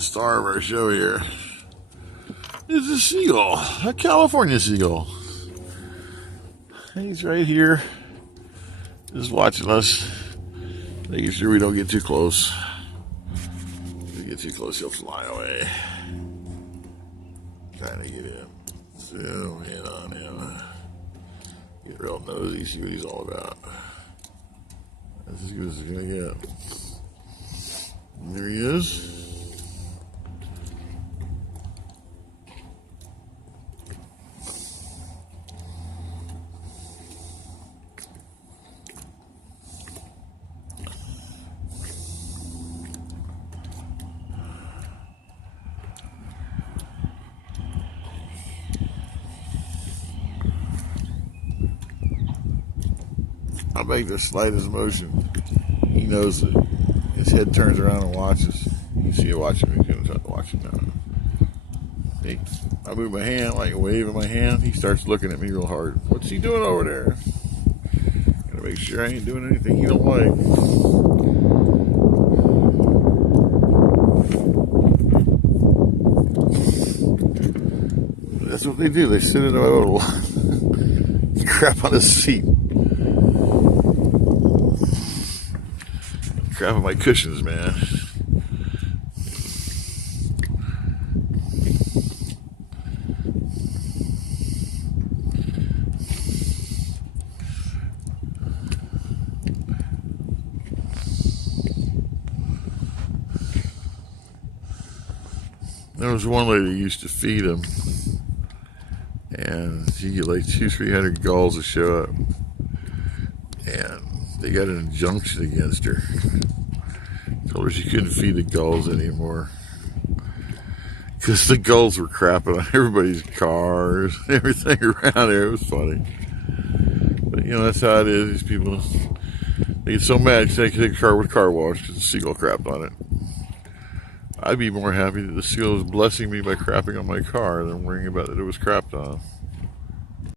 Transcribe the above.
The star of our show here is a seagull, a California seagull. He's right here, just watching us, making sure we don't get too close. If we get too close, he'll fly away. Trying to get him, zoom in on him, get real nosy, see what he's all about. That's as good as it's gonna get. And there he is. I'll make the slightest motion. He knows that his head turns around and watches. You see it watching me. He's going to start watching now. See? I move my hand, like a wave of my hand. He starts looking at me real hard. What's he doing over there? Gotta make sure I ain't doing anything he don't like. That's what they do. They sit in a little crap on his seat. Crap on my cushions, man. There was one lady who used to feed him, and she get like 200-300 gulls to show up, and they got an injunction against her. Told her she couldn't feed the gulls anymore because the gulls were crapping on everybody's cars, everything around there. It was funny, but you know that's how it is. These people, they get so mad because they take a car with car wash because the seagull crapped on it. I'd be more happy that the seagull was blessing me by crapping on my car than worrying about that it was crapped on.